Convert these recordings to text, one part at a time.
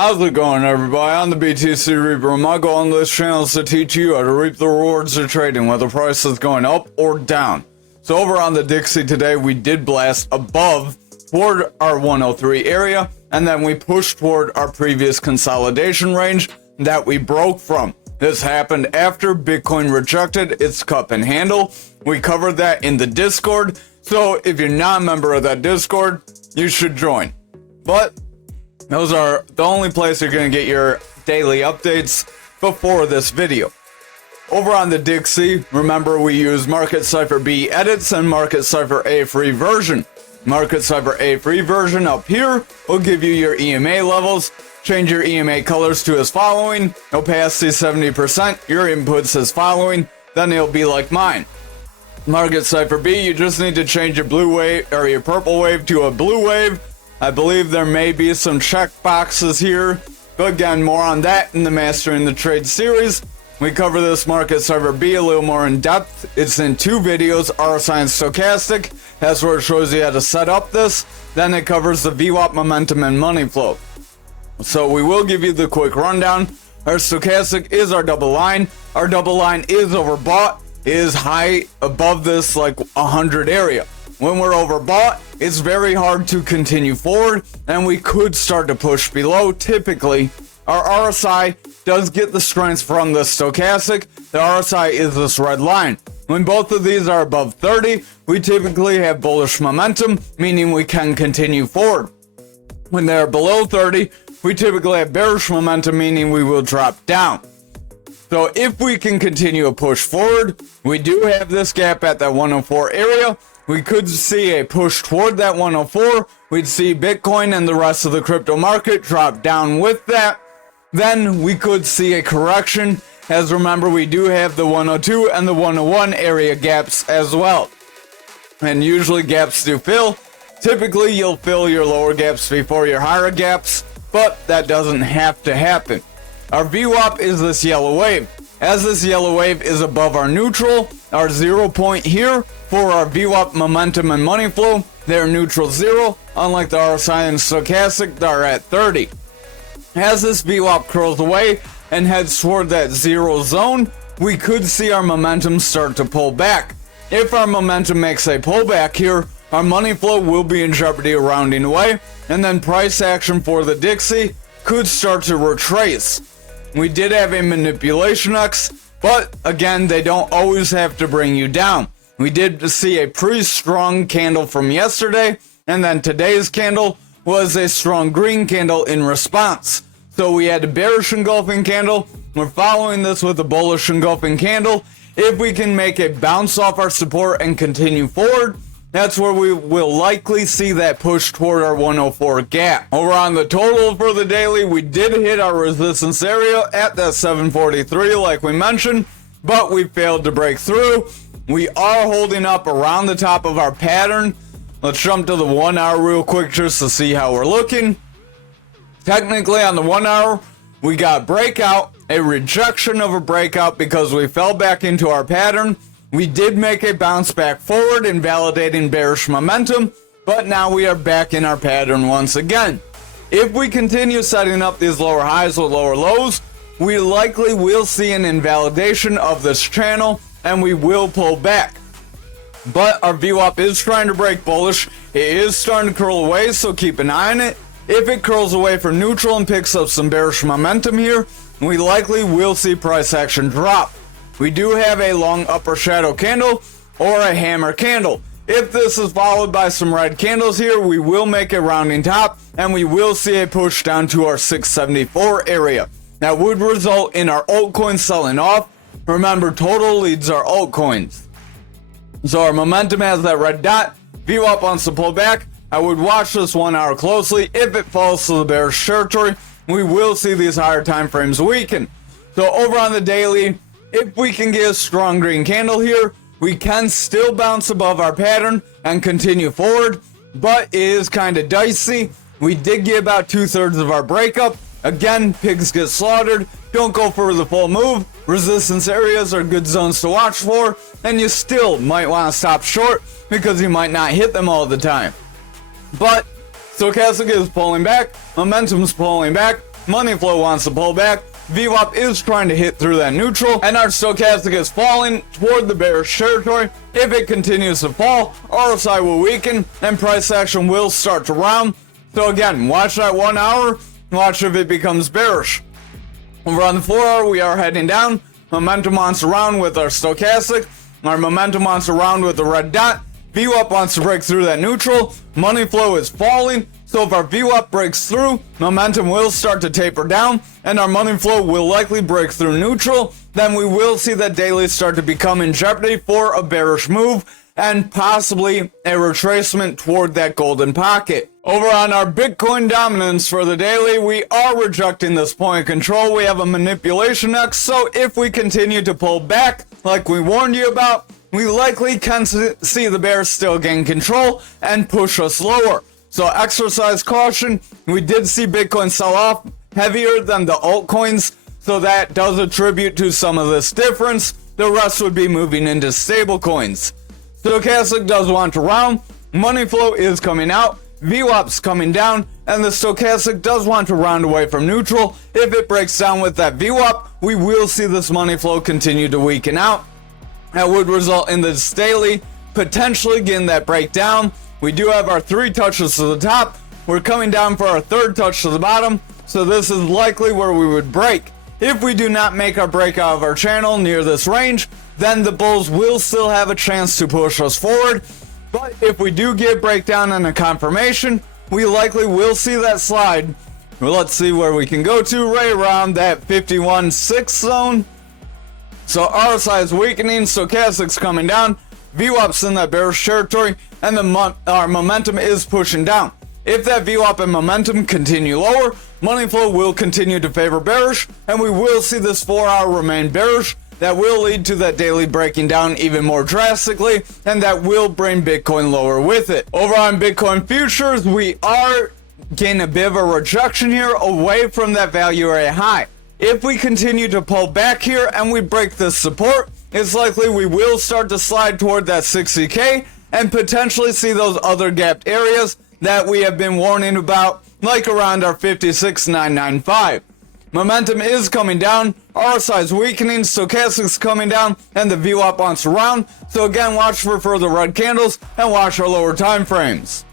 How's it going, everybody? I'm the BTC Reaper. My goal on this channel is to teach you how to reap the rewards of trading, whether price is going up or down. So over on the Dixie today, we did blast above toward our 103 area, and then we pushed toward our previous consolidation range that we broke from. This happened after Bitcoin rejected its cup and handle. We covered that in the Discord, so if you're not a member of that Discord, you should join. But those are the only place you're going to get your daily updates before this video. Over on the Dixie, remember we use Market Cipher B edits and Market Cipher A free version. Market Cipher A free version up here will give you your EMA levels. Change your EMA colors to as following: opacity 70%, your inputs as following, then it'll be like mine. Market Cipher B, you just need to change your blue wave or your purple wave to a blue wave. I believe there may be some check boxes here, but again, more on that in the Mastering the Trade series. We cover this Market Cipher B a little more in depth. It's in two videos, RSI and Stochastic. That's where it shows you how to set up this. Then it covers the VWAP, momentum, and money flow. So we will give you the quick rundown. Our Stochastic is our double line. Our double line is overbought. It is high above this like 100 area. When we're overbought, it's very hard to continue forward, and we could start to push below. Typically, our RSI does get the strength from the Stochastic. The RSI is this red line. When both of these are above 30, we typically have bullish momentum, meaning we can continue forward. When they're below 30, we typically have bearish momentum, meaning we will drop down. So if we can continue a push forward, we do have this gap at that 104 area. We could see a push toward that 104. We'd see Bitcoin and the rest of the crypto market drop down with that. Then we could see a correction, as remember we do have the 102 and the 101 area gaps as well. And usually gaps do fill. Typically you'll fill your lower gaps before your higher gaps, but that doesn't have to happen. Our VWAP is this yellow wave. As this yellow wave is above our neutral, our 0 point here for our VWAP, momentum, and money flow, they're neutral 0, unlike the RSI and Stochastic, they're at 30. As this VWAP curls away and heads toward that 0 zone, we could see our momentum start to pull back. If our momentum makes a pullback here, our money flow will be in jeopardy of rounding away, and then price action for the Dixie could start to retrace. We did have a manipulation X, but again, they don't always have to bring you down. We did see a pretty strong candle from yesterday, and then today's candle was a strong green candle in response. So we had a bearish engulfing candle. We're following this with a bullish engulfing candle. If we can make a bounce off our support and continue forward, that's where we will likely see that push toward our 104 gap. Over on the total for the daily, we did hit our resistance area at that 743 like we mentioned, but we failed to break through. We are holding up around the top of our pattern. Let's jump to the 1 hour real quick just to see how we're looking. Technically on the 1 hour, we got breakout, a rejection of a breakout because we fell back into our pattern. We did make a bounce back forward, invalidating bearish momentum, but now we are back in our pattern once again. If we continue setting up these lower highs with lower lows, we likely will see an invalidation of this channel and we will pull back. But our VWAP is trying to break bullish. It is starting to curl away, so keep an eye on it. If it curls away for neutral and picks up some bearish momentum here, we likely will see price action drop. We do have a long upper shadow candle or a hammer candle. If this is followed by some red candles here, we will make a rounding top and we will see a push down to our 674 area. That would result in our altcoins selling off. Remember, total leads our altcoins. So our momentum has that red dot. VWAP wants to pull back. I would watch this 1 hour closely. If it falls to the bearish territory, we will see these higher time frames weaken. So over on the daily, if we can get a strong green candle here, we can still bounce above our pattern and continue forward, but it is kind of dicey. We did get about 2/3 of our breakup. Again, pigs get slaughtered. Don't go for the full move. Resistance areas are good zones to watch for, and you still might want to stop short because you might not hit them all the time. But Stochastic is pulling back, momentum's pulling back. money flow wants to pull back, VWAP is trying to hit through that neutral, and our stochastic is falling toward the bearish territory. If it continues to fall, RSI will weaken and price action will start to round. So again, watch that 1 hour, watch if it becomes bearish. Over on the 4 hour, we are heading down. Momentum wants to round with our stochastic. Our momentum wants to round with the red dot. VWAP wants to break through that neutral. Money flow is falling. So if our VWAP breaks through, momentum will start to taper down, and our money flow will likely break through neutral. Then we will see that daily start to become in jeopardy for a bearish move and possibly a retracement toward that golden pocket. Over on our Bitcoin dominance for the daily, we are rejecting this point of control. We have a manipulation X, so if we continue to pull back like we warned you about, we likely can see the bears still gain control and push us lower. So exercise caution. We did see Bitcoin sell off heavier than the altcoins, so that does attribute to some of this difference. The rest would be moving into stable coins. Stochastic does want to round. Money flow is coming out. VWAP's coming down, and the stochastic does want to round away from neutral. If it breaks down with that VWAP, we will see this money flow continue to weaken out. That would result in this daily potentially getting that breakdown. We do have our 3 touches to the top. We're coming down for our 3rd touch to the bottom, so this is likely where we would break. If we do not make our break out of our channel near this range, then the bulls will still have a chance to push us forward. But if we do get breakdown and a confirmation, we likely will see that slide. Well, let's see where we can go to, right around that 51.6 zone. So RSI is weakening, stochastic's coming down, VWAP's in that bearish territory, and our momentum is pushing down. If that VWAP and momentum continue lower, money flow will continue to favor bearish, and we will see this 4 hour remain bearish. That will lead to that daily breaking down even more drastically, and that will bring Bitcoin lower with it. Over on Bitcoin futures, we are getting a bit of a rejection here away from that value area high. If we continue to pull back here and we break this support, it's likely we will start to slide toward that 60K and potentially see those other gapped areas that we have been warning about, like around our 56.995. Momentum is coming down, RSI is weakening, stochastic's coming down, and the VWAP wants to round. So again, watch for further red candles and watch our lower time frames.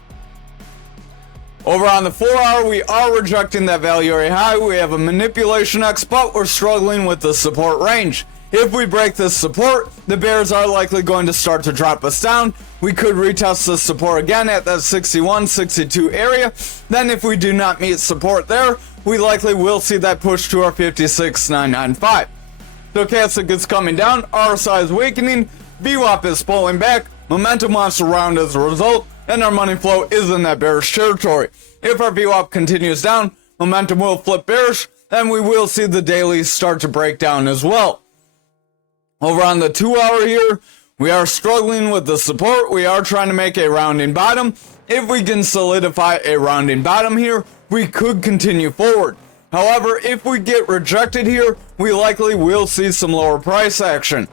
Over on the 4 hour, we are rejecting that value area high. We have a manipulation X, but we're struggling with the support range. If we break this support, the bears are likely going to start to drop us down. We could retest the support again at that 61, 62 area. Then if we do not meet support there, we likely will see that push to our 56.995. Stochastic is coming down, RSI is weakening, VWAP is pulling back, momentum wants to round as a result, and our money flow is in that bearish territory. If our VWAP continues down, momentum will flip bearish, and we will see the dailies start to break down as well. Over on the 2 hour here, we are struggling with the support. We are trying to make a rounding bottom. If we can solidify a rounding bottom here, we could continue forward. However, if we get rejected here, we likely will see some lower price action.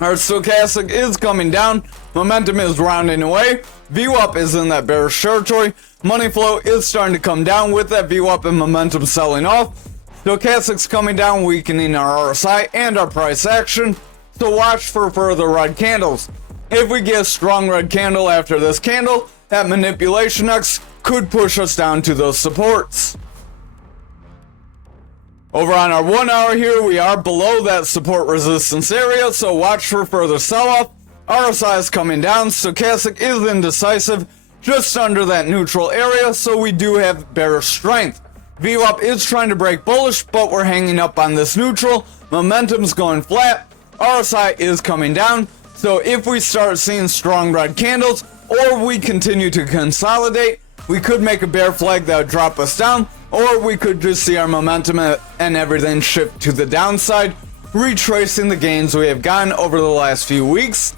Our stochastic is coming down, momentum is rounding away, VWAP is in that bearish territory, money flow is starting to come down with that VWAP and momentum selling off. Stochastic's coming down, weakening our RSI and our price action, so watch for further red candles. If we get a strong red candle after this candle, that manipulation X could push us down to those supports. Over on our 1 hour here, we are below that support resistance area, so watch for further sell-off. RSI is coming down, stochastic is indecisive, just under that neutral area, so we do have bearish strength. VWAP is trying to break bullish, but we're hanging up on this neutral. Momentum's going flat, RSI is coming down, so if we start seeing strong red candles, or we continue to consolidate, we could make a bear flag that would drop us down, or we could just see our momentum and everything shift to the downside, retracing the gains we have gotten over the last few weeks.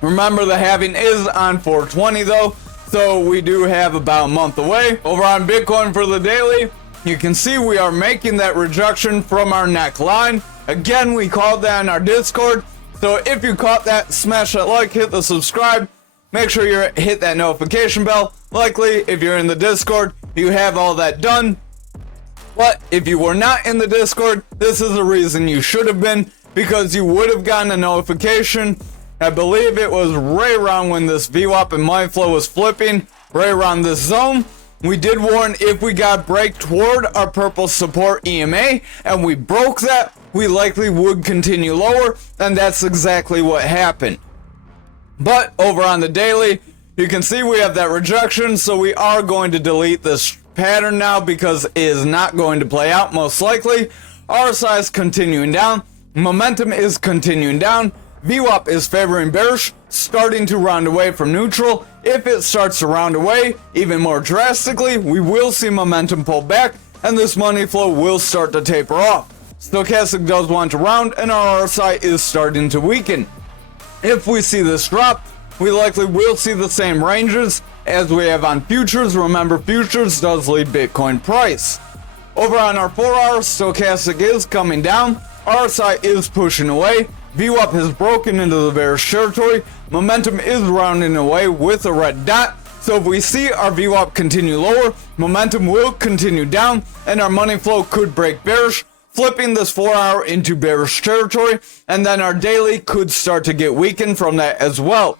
Remember, the halving is on 420 though, so we do have about a month away. Over on Bitcoin for the daily, you can see we are making that rejection from our neckline. Again, we called that in our Discord, so if you caught that, smash that like, hit the subscribe, make sure you hit that notification bell. Likely, if you're in the Discord, you have all that done. But if you were not in the Discord, this is the reason you should have been, because you would have gotten a notification. I believe it was right around when this VWAP and money flow was flipping, right around this zone. We did warn if we got break toward our purple support EMA and we broke that, we likely would continue lower, and that's exactly what happened. But over on the daily, you can see we have that rejection, so we are going to delete this pattern now because it is not going to play out most likely. RSI is continuing down, momentum is continuing down, VWAP is favoring bearish, starting to round away from neutral. If it starts to round away even more drastically, we will see momentum pull back and this money flow will start to taper off. Stochastic does want to round and our RSI is starting to weaken. If we see this drop, we likely will see the same ranges as we have on futures. Remember, futures does lead Bitcoin price. Over on our 4 hours, stochastic is coming down, RSI is pushing away, VWAP has broken into the bearish territory, momentum is rounding away with a red dot. So if we see our VWAP continue lower, momentum will continue down and our money flow could break bearish, flipping this 4 hour into bearish territory, and then our daily could start to get weakened from that as well.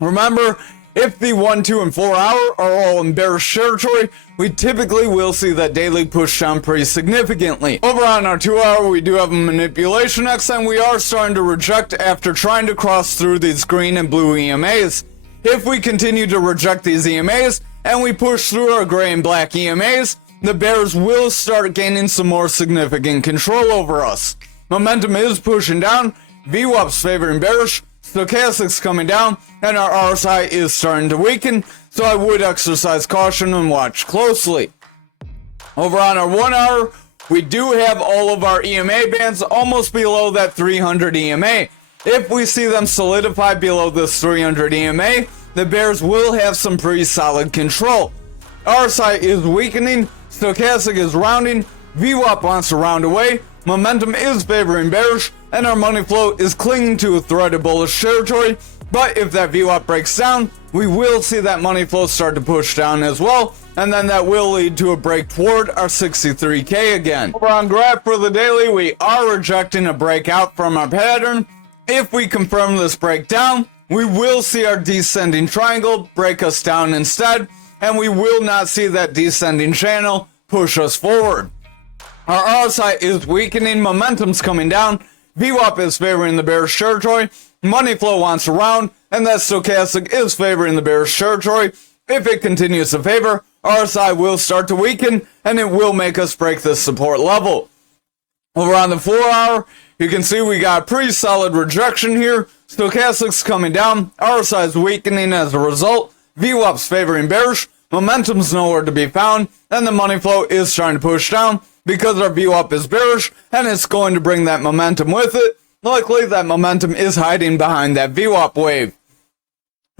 Remember, if the 1, 2, and 4 hour are all in bearish territory, we typically will see that daily push down pretty significantly. Over on our 2 hour, we do have a manipulation X, and we are starting to reject after trying to cross through these green and blue EMAs. If we continue to reject these EMAs, and we push through our gray and black EMAs, the bears will start gaining some more significant control over us. Momentum is pushing down, VWAP's favoring bearish, stochastic's coming down, and our RSI is starting to weaken, so I would exercise caution and watch closely. Over on our 1 hour, we do have all of our EMA bands almost below that 300 EMA. If we see them solidify below this 300 EMA, the bears will have some pretty solid control. RSI is weakening, stochastic is rounding, VWAP wants to round away, momentum is favoring bearish, and our money flow is clinging to a threaded bullish territory. But if that VWAP breaks down, we will see that money flow start to push down as well, and then that will lead to a break toward our 63K again. Over on graph for the daily, we are rejecting a breakout from our pattern. If we confirm this breakdown, we will see our descending triangle break us down instead, and we will not see that descending channel push us forward. Our RSI is weakening, momentum's coming down, VWAP is favoring the bearish territory, money flow wants to round, and that stochastic is favoring the bearish territory. If it continues to favor, RSI will start to weaken, and it will make us break this support level. Over on the 4 hour, you can see we got a pretty solid rejection here. Stochastic's coming down, RSI is weakening as a result, VWAP's favoring bearish, momentum's nowhere to be found, and the money flow is trying to push down because our VWAP is bearish, and it's going to bring that momentum with it. Likely that momentum is hiding behind that VWAP wave.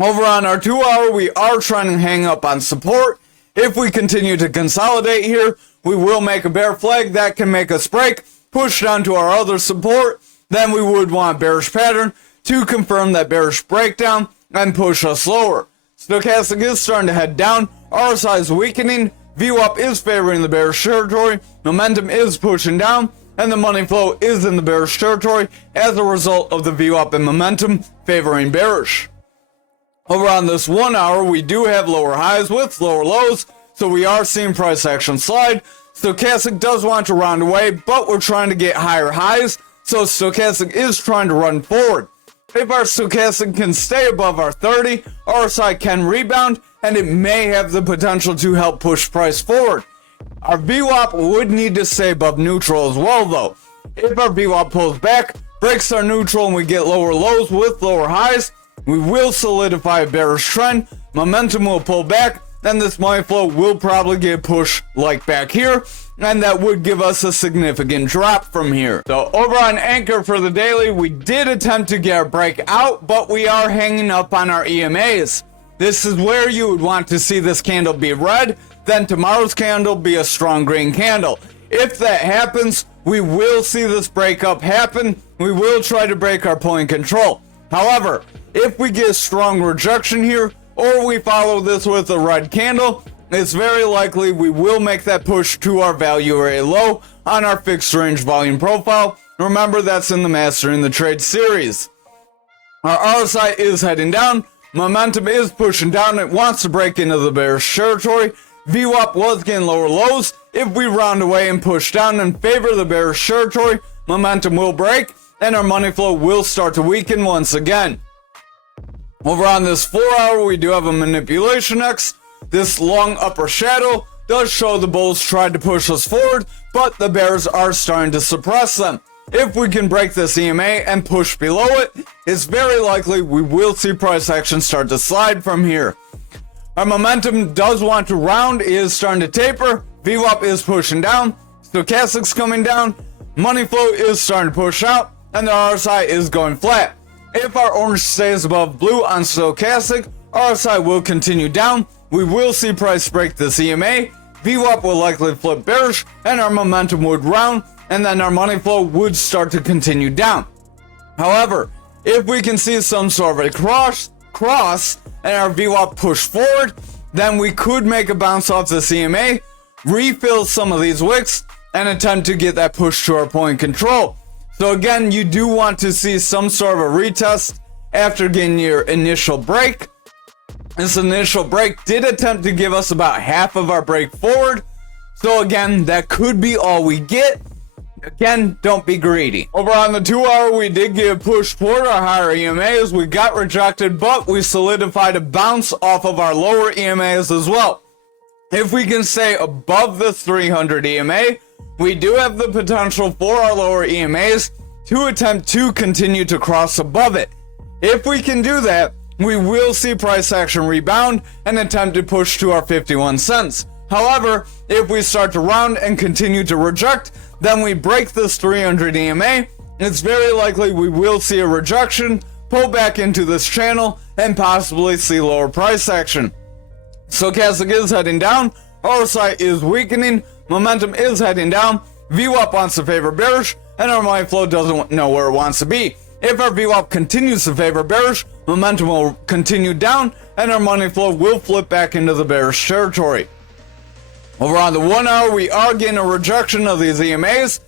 Over on our 2 hour, we are trying to hang up on support. If we continue to consolidate here, we will make a bear flag that can make us break, push down to our other support. Then we would want a bearish pattern to confirm that bearish breakdown and push us lower. Stochastic is starting to head down, RSI is weakening, VWAP is favoring the bearish territory, momentum is pushing down, and the money flow is in the bearish territory as a result of the VWAP and momentum favoring bearish. Over on this 1 hour, we do have lower highs with lower lows, so we are seeing price action slide. Stochastic does want to round away, but we're trying to get higher highs, so stochastic is trying to run forward. If our stochastic can stay above our 30, RSI can rebound, and it may have the potential to help push price forward. Our VWAP would need to stay above neutral as well though. If our VWAP pulls back, breaks our neutral, and we get lower lows with lower highs, we will solidify a bearish trend, momentum will pull back, and this money flow will probably get pushed like back here, and that would give us a significant drop from here. So over on Ankr for the daily, we did attempt to get a breakout, but we are hanging up on our EMAs. This is where you would want to see this candle be red, then tomorrow's candle be a strong green candle. If that happens, we will see this breakup happen. We will try to break our point control. However, if we get strong rejection here, or we follow this with a red candle, it's very likely we will make that push to our value area low on our fixed range volume profile. Remember, that's in the Mastering the Trade series. Our RSI is heading down. Momentum is pushing down. It wants to break into the bearish territory. VWAP was getting lower lows. If we round away and push down in favor of the bearish territory, momentum will break and our money flow will start to weaken once again. Over on this 4 hour, we do have a manipulation X. This long upper shadow does show the bulls tried to push us forward, but the bears are starting to suppress them. If we can break this EMA and push below it, it's very likely we will see price action start to slide from here. Our momentum does want to round, is starting to taper. VWAP is pushing down. Stochastic's coming down. Money flow is starting to push out, and the RSI is going flat. If our orange stays above blue on stochastic, RSI will continue down. We will see price break this EMA. VWAP will likely flip bearish, and our momentum would round, and then our money flow would start to continue down. However, if we can see some sort of a cross and our VWAP push forward, then we could make a bounce off the EMA, refill some of these wicks, and attempt to get that push to our point control. So again, you do want to see some sort of a retest after getting your initial break. This initial break did attempt to give us about half of our break forward. So again, that could be all we get. Again, don't be greedy. Over on the 2 hour, we did get a push toward our higher EMAs. We got rejected, but we solidified a bounce off of our lower EMAs as well. If we can stay above the 300 EMA, we do have the potential for our lower EMAs to attempt to continue to cross above it. If we can do that, we will see price action rebound and attempt to push to our 51 cents. However, if we start to round and continue to reject, then we break this 300 EMA. It's very likely we will see a rejection, pull back into this channel, and possibly see lower price action. Stochastic is heading down, RSI is weakening, momentum is heading down, VWAP wants to favor bearish, and our money flow doesn't know where it wants to be. If our VWAP continues to favor bearish, momentum will continue down, and our money flow will flip back into the bearish territory. Over on the 1 hour, we are getting a rejection of these EMAs.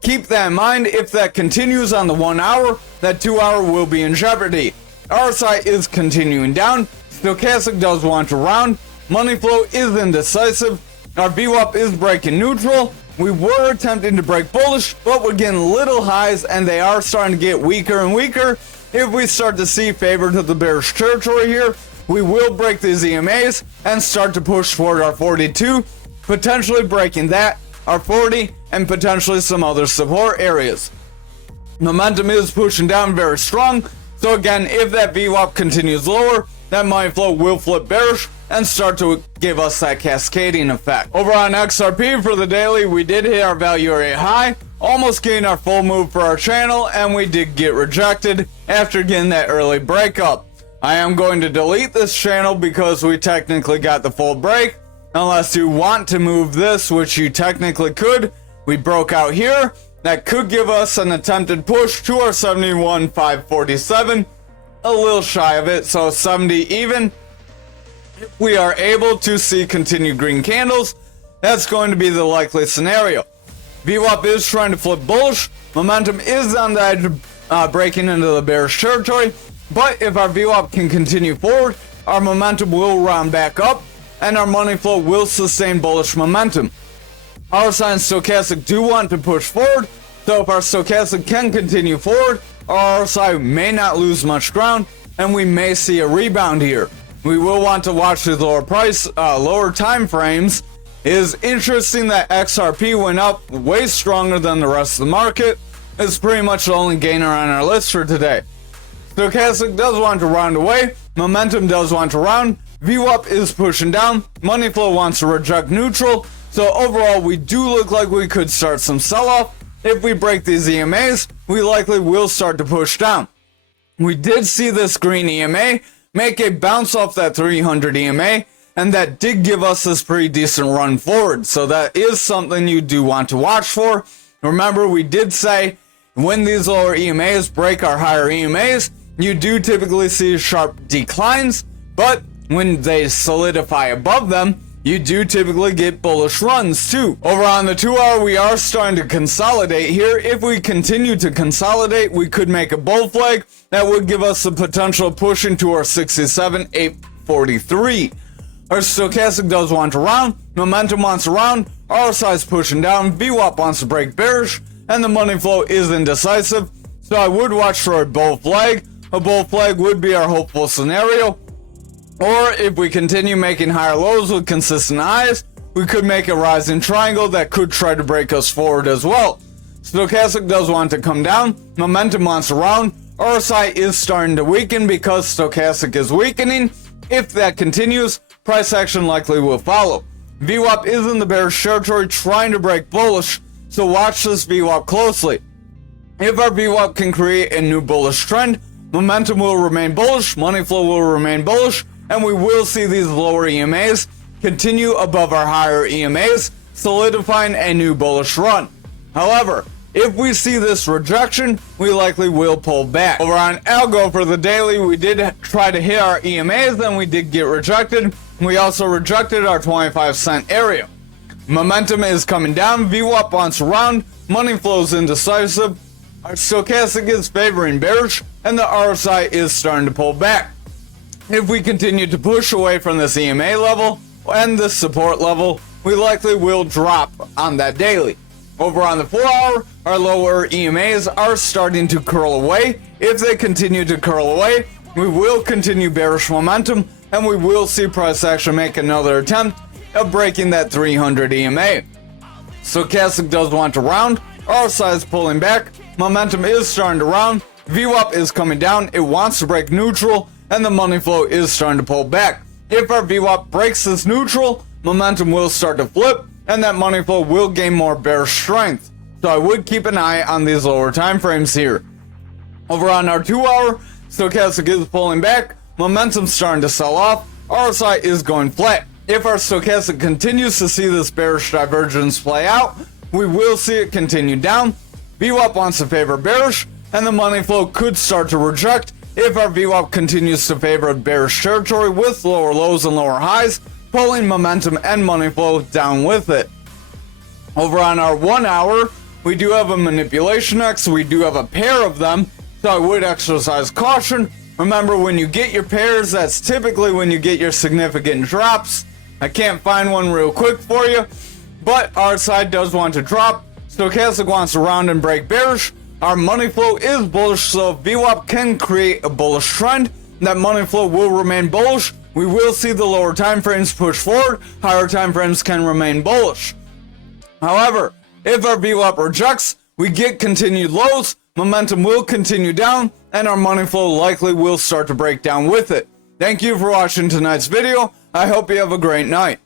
Keep that in mind. If that continues on the 1 hour, that 2 hour will be in jeopardy. RSI is continuing down. Stochastic does want to round. Money flow is indecisive. Our VWAP is breaking neutral. We were attempting to break bullish, but we're getting little highs, and they are starting to get weaker and weaker. If we start to see favor to the bearish territory here, we will break these EMAs and start to push toward our 42. Potentially breaking that, our 40, and potentially some other support areas. Momentum is pushing down very strong, so again, if that VWAP continues lower, that money flow will flip bearish and start to give us that cascading effect. Over on XRP for the daily, we did hit our value area high, almost getting our full move for our channel, and we did get rejected after getting that early breakup. I am going to delete this channel because we technically got the full break. Unless you want to move this, which you technically could. We broke out here. That could give us an attempted push to our 71,547. A little shy of it, so 70 even. If we are able to see continued green candles, that's going to be the likely scenario. VWAP is trying to flip bullish. Momentum is on the edge of breaking into the bearish territory. But if our VWAP can continue forward, our momentum will round back up, and our money flow will sustain bullish momentum. RSI and stochastic do want to push forward, so if our stochastic can continue forward, our RSI may not lose much ground, and we may see a rebound here. We will want to watch the lower time frames. It is interesting that XRP went up way stronger than the rest of the market. It's pretty much the only gainer on our list for today. Stochastic does want to round away, momentum does want to round, VWAP is pushing down, money flow wants to reject neutral, so overall we do look like we could start some sell-off. If we break these EMAs, we likely will start to push down. We did see this green EMA make a bounce off that 300 EMA, and that did give us this pretty decent run forward, so that is something you do want to watch for. Remember, we did say when these lower EMAs break our higher EMAs, you do typically see sharp declines, but when they solidify above them, you do typically get bullish runs too. Over on the 2 hour, we are starting to consolidate here. If we continue to consolidate, we could make a bull flag that would give us the potential of pushing to our 67,843. Our stochastic does want to round, momentum wants to round, RSI is pushing down, VWAP wants to break bearish, and the money flow is indecisive. So I would watch for a bull flag. A bull flag would be our hopeful scenario. Or if we continue making higher lows with consistent highs, we could make a rising triangle that could try to break us forward as well. Stochastic does want to come down, momentum wants to round, RSI is starting to weaken because stochastic is weakening. If that continues, price action likely will follow. VWAP is in the bearish territory trying to break bullish, so watch this VWAP closely. If our VWAP can create a new bullish trend, momentum will remain bullish, money flow will remain bullish, and we will see these lower EMAs continue above our higher EMAs, solidifying a new bullish run. However, if we see this rejection, we likely will pull back. Over on ALGO for the daily, we did try to hit our EMAs, and we did get rejected. We also rejected our 25-cent area. Momentum is coming down, VWAP wants to round, money flows indecisive, our stochastic is favoring bearish, and the RSI is starting to pull back. If we continue to push away from this EMA level and this support level, we likely will drop on that daily. Over on the 4 hour, our lower EMAs are starting to curl away. If they continue to curl away, we will continue bearish momentum, and we will see price action make another attempt at breaking that 300 EMA. Stochastic does want to round, RSI is pulling back, momentum is starting to round, VWAP is coming down, it wants to break neutral, and the money flow is starting to pull back. If our VWAP breaks this neutral, momentum will start to flip, and that money flow will gain more bearish strength. So I would keep an eye on these lower time frames here. Over on our 2 hour, stochastic is pulling back, momentum starting to sell off, RSI is going flat. If our stochastic continues to see this bearish divergence play out, we will see it continue down. VWAP wants to favor bearish, and the money flow could start to reject if our VWAP continues to favor bearish territory with lower lows and lower highs, pulling momentum and money flow down with it. Over on our 1 hour, we do have a manipulation X, we do have a pair of them, so I would exercise caution. Remember, when you get your pairs, that's typically when you get your significant drops. I can't find one real quick for you, but our side does want to drop. Stochastic wants to round and break bearish. Our money flow is bullish, so if VWAP can create a bullish trend, that money flow will remain bullish. We will see the lower time frames push forward, higher time frames can remain bullish. However, if our VWAP rejects, we get continued lows, momentum will continue down, and our money flow likely will start to break down with it. Thank you for watching tonight's video. I hope you have a great night.